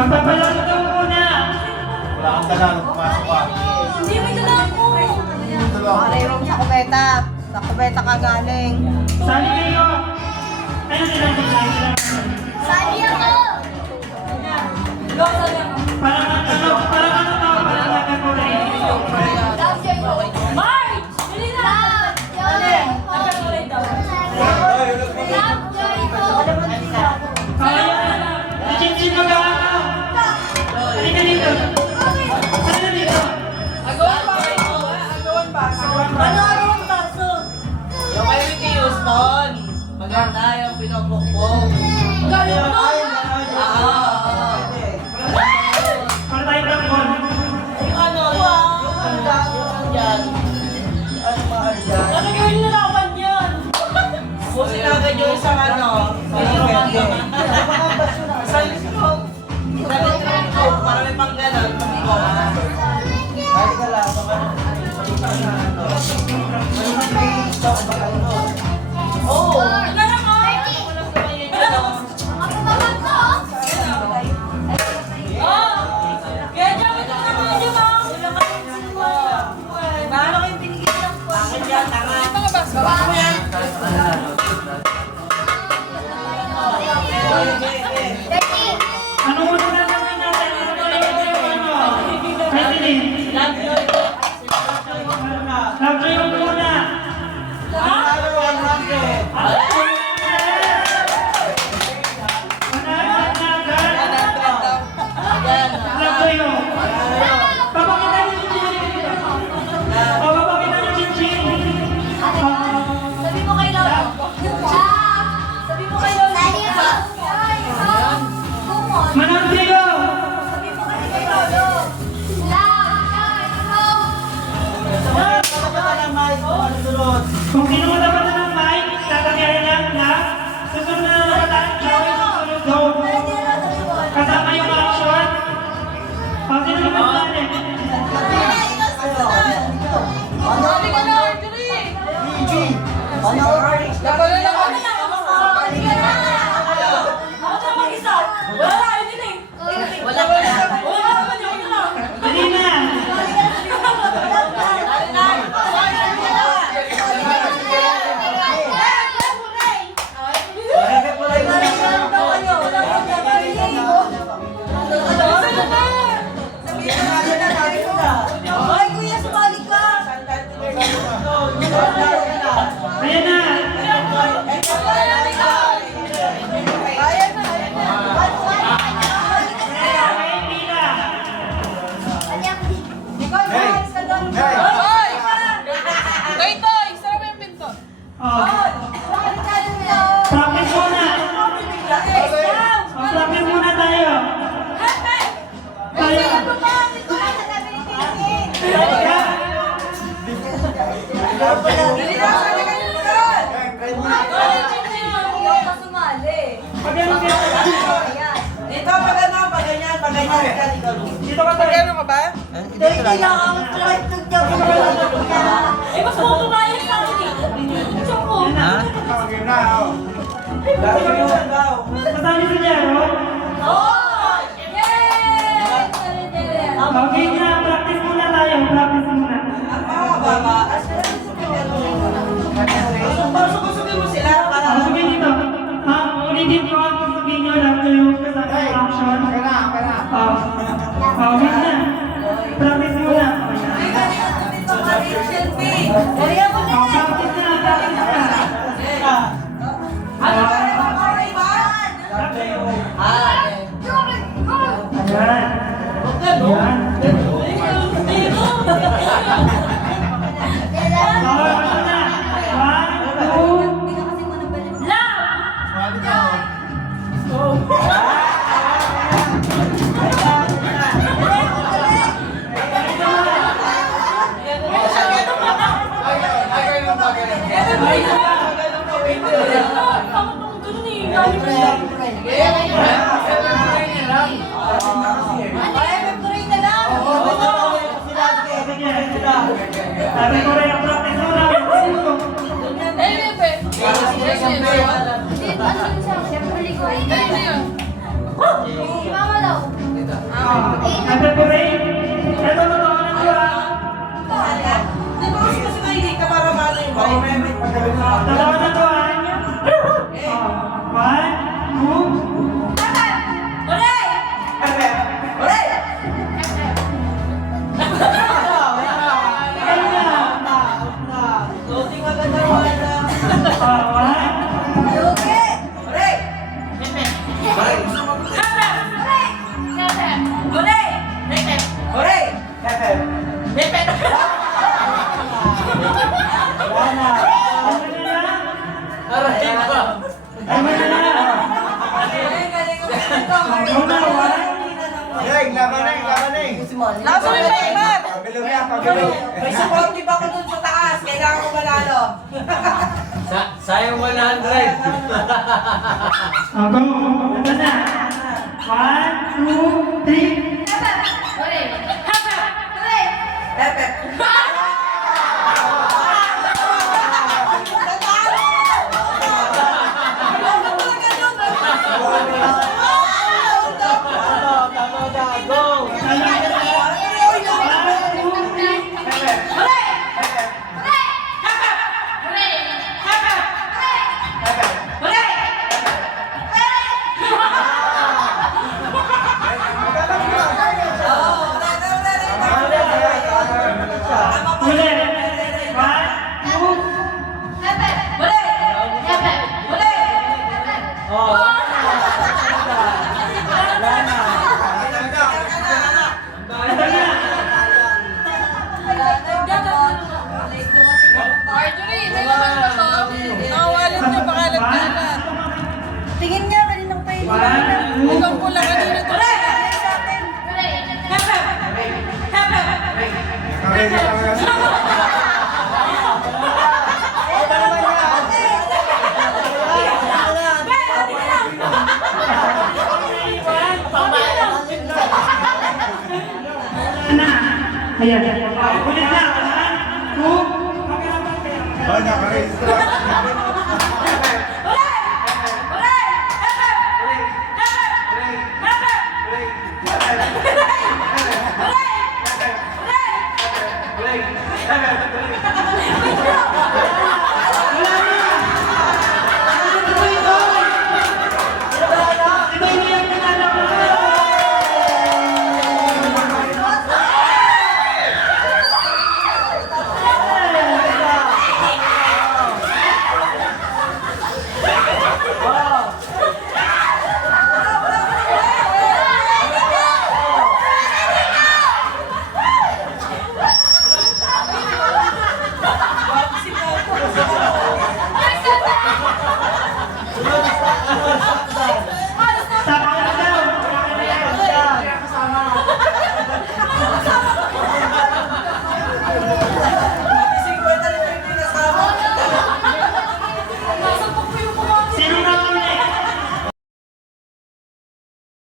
Magpapalaro daw muna. Wala kang dala nung pumasok ka. Hindi, may dala ako. Mayroon sa kubeta. Sa kubeta ka galing. Sali kayo. Ayun sila. Sali ako. Parang nagkakulay. March! Dali na! Nagkakulay daw. Chin-chin mo ka. Halika dito. Halika dito. Ano ang baso? Yung kay Ricky Houston. Maganda yung pinapukpok. Galing mo na! Para tayo tambol. Yung ano, yung yan. Ano gawin na naman yan? Kung sinagad yung isang ano, isang stroke. Para may panggalan. Oo. Ano naman? Kaya dyan ito naman yung Paano kayo binigyan ng po? Akin yan, tanga. Ano muna natin natin? President. Love you muna. Love you. Papakita niyo si Chin. Papakita niyo si Chin. Sabi mo kay Lolo. Sabi mo kay Lolo. Manang Diego. Sabi mo kay Lolo. Kung kinuha naman na ng mic, tatagyarin lang na susunod na naman gawin susunod go. Kasama yung action. Pag sino naman natin? Sabi ka na, Archery! Ako na mag-isa. Wala na, yun din eh. Wala ka na. Wala naman yun, yun lang. Dali na. Ay, kuya, sumali ka! Ayan na. Okay, pila. Oh, practice muna. Practice muna tayo. Tayo. Dito, pag ano, pag ganyan, ikaw. Dito ka tayo. Eh, mas mabubayag sa akin eh. Tiyan ko. Kasali si Jero. Oh! Yay! Okay na, practice muna tayo. Practice muna. Ang mga baba, Pasok-pasok mo sila para... Ako sabihin dito. Ulitin ko ang sabihin nyo lang yung kasama ng action. Wait na. Practice muna. Selfie! Practice na. Practice na. Ano ba yung mga Ayan. Sabi ko rin ang practice muna. Siyempre, ligo. Si Mama daw. Pabilog yan, pabilog. May supportive ako dun sa taas. Kailangan ko manalo. Sayang 100. Go! Ito na. 1, 2, 3. Pepe. Tama na, go! Ulit. 1, 2, Oh. ito na. Nawalan niya pakalat-kalat. Tingin niya, kaninang pa yun. 1, 2, Itong pula kanina to. Nakaredy lang yan. na. Ayan. Ulit na. 1, 2. Oh, nakaredy lang.